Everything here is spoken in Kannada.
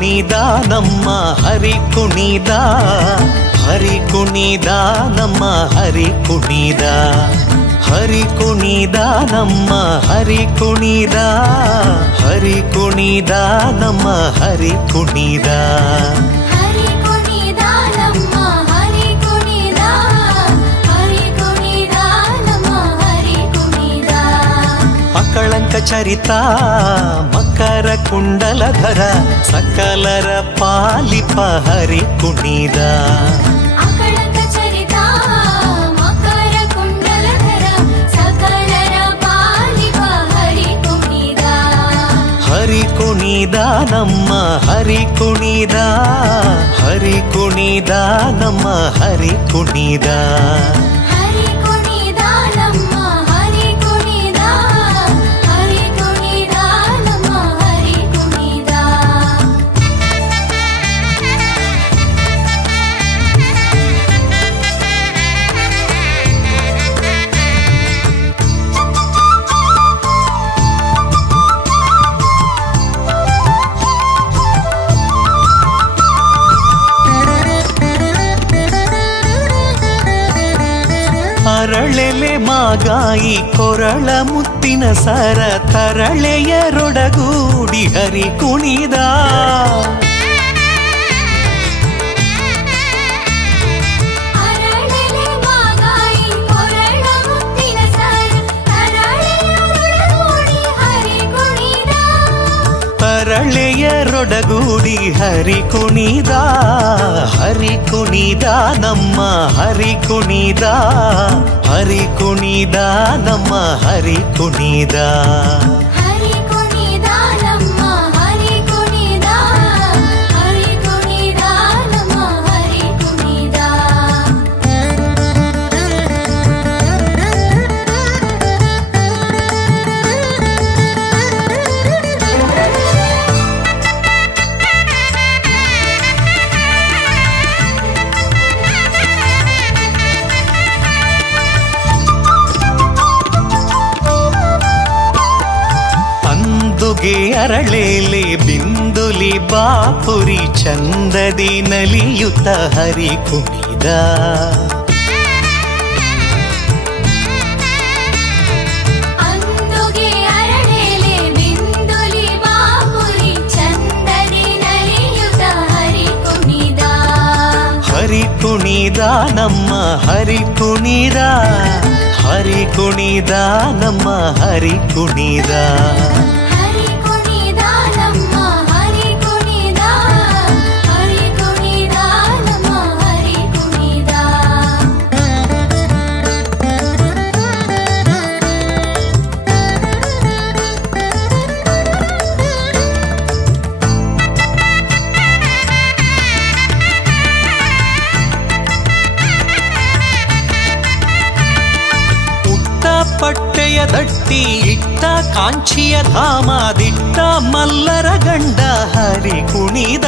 ಕುಣಿದ ನಮ್ಮ ಹರಿ ಕುಣಿದ, ಹರಿ ಕುಣಿದ ನಮ್ಮ ಹರಿ ಕುಣಿದ, ಹರಿ ಕುಣಿದ ನಮ್ಮ ಹರಿ ಕುಣಿದ, ಹರಿ ಕುಣಿದ ನಮ್ಮ ಹರಿ ಕುಣಿದ. ಅಕಳಂಕ ಚರಿತ ಮಕರ ಕುಂಡಲಧರ ಸಕಲರ ಪಾಲಿಪ ಹರಿ ಕುಣಿದ. ಅಕಳಂಕ ಚರಿತ ಮಕರ ಕುಂಡಲಧರ ಸಕಲರ ಪಾಲಿಪ ಹರಿ ಕುಣಿದ. ಹರಿ ಕುಣಿದ ನಮ್ಮ ಹರಿ ಕುಣಿದ, ಹರಿ ಕುಣಿದ ನಮ್ಮ ಹರಿ ಕುಣಿದ. ಅರಳೆಲೆ ಮಾಗಾಯಿ ಕೊರಳ ಮುತ್ತಿನ ಸರ ತರಳೆಯರೊಡಗೂಡಿ ಹರಿ ಕುಣಿದ. ತರಳೆಯರೊಡಗೂಡಿ ಹರಿ ಕುಣಿದ, ಹರಿ ಕುಣಿದ ನಮ್ಮ ಹರಿ ಕುಣಿದ, ಹರಿ ಕುಣಿದ ನಮ್ಮ ಹರಿ ಕುಣಿದ. ಅರಳೇಲೆ ಬಿಂದುಲಿ ಬಾಪುರಿ ಚಂದದಿ ನಲಿಯುತ್ತ ಹರಿ ಕುಣಿದ. ಹರಿ ಕುಣಿದ ನಮ್ಮ ಹರಿ ಕುಣಿದ, ಹರಿ ಕುಣಿದ ನಮ್ಮ ಹರಿ ಕುಣಿದ. ಪಟ್ಟೆಯ ದಟ್ಟಿ ಇಟ್ಟ ಕಾಂಚಿಯ ಧಾಮ ದಿಟ್ಟ ಮಲ್ಲರ ಗಂಡ ಹರಿ ಕುಣಿದ.